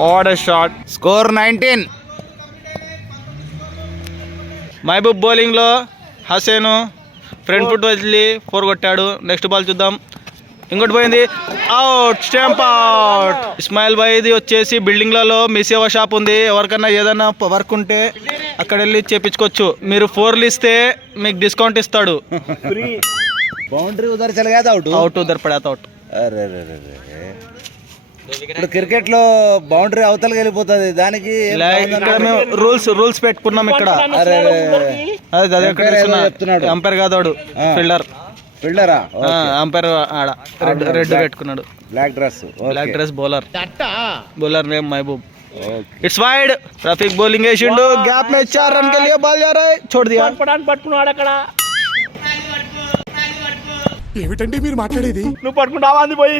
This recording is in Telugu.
What a shot. Score 19. Mahboob బౌలింగ్లో హసేను ఫ్రంట్ ఫుట్ వదిలి 4 కొట్టాడు. నెక్స్ట్ బాల్ చూద్దాం. ఇంకోటి పోయింది, అవుట్, స్టంప్ అవుట్. ఇస్మాయిల్ భాయ్ది వచ్చేసి బిల్డింగ్లలో మీ సేవ షాప్ ఉంది. ఎవరికన్నా ఏదైనా వర్క్ ఉంటే అక్కడ వెళ్ళి చేపించుకోవచ్చు. మీరు 4లు ఇస్తే మీకు డిస్కౌంట్ ఇస్తాడు. బౌండరీ ఉదర్ చల్ గయా అవుట్. అవుట్ ఉదర్ పడా అవుట్. అరే ఇప్పుడు క్రికెట్ లో బౌండరీ అవతలకి వెళ్ళిపోతుంది. దానికి ఇక్కడ మేము రూల్స్ పెట్టుకున్నాం ఇక్కడ. చెప్తున్నాడు అంపైర్ కాదాడు, ఫీల్డరా అంపైర్ ఆడ రెడ్ పెట్టుకున్నాడు. Black dress bowler name Mehboob. It's wide. Rafiq bowling వేసిండు. గ్యాప్ में 4 रन के लिए बॉल जा रहा है. छोड़ दिया. పట్టుకున్నాడు అక్కడ. ఏమిటండి మీరు మాట్లాడేది? నువ్వు పట్టుకుంటావా అంది పోయి.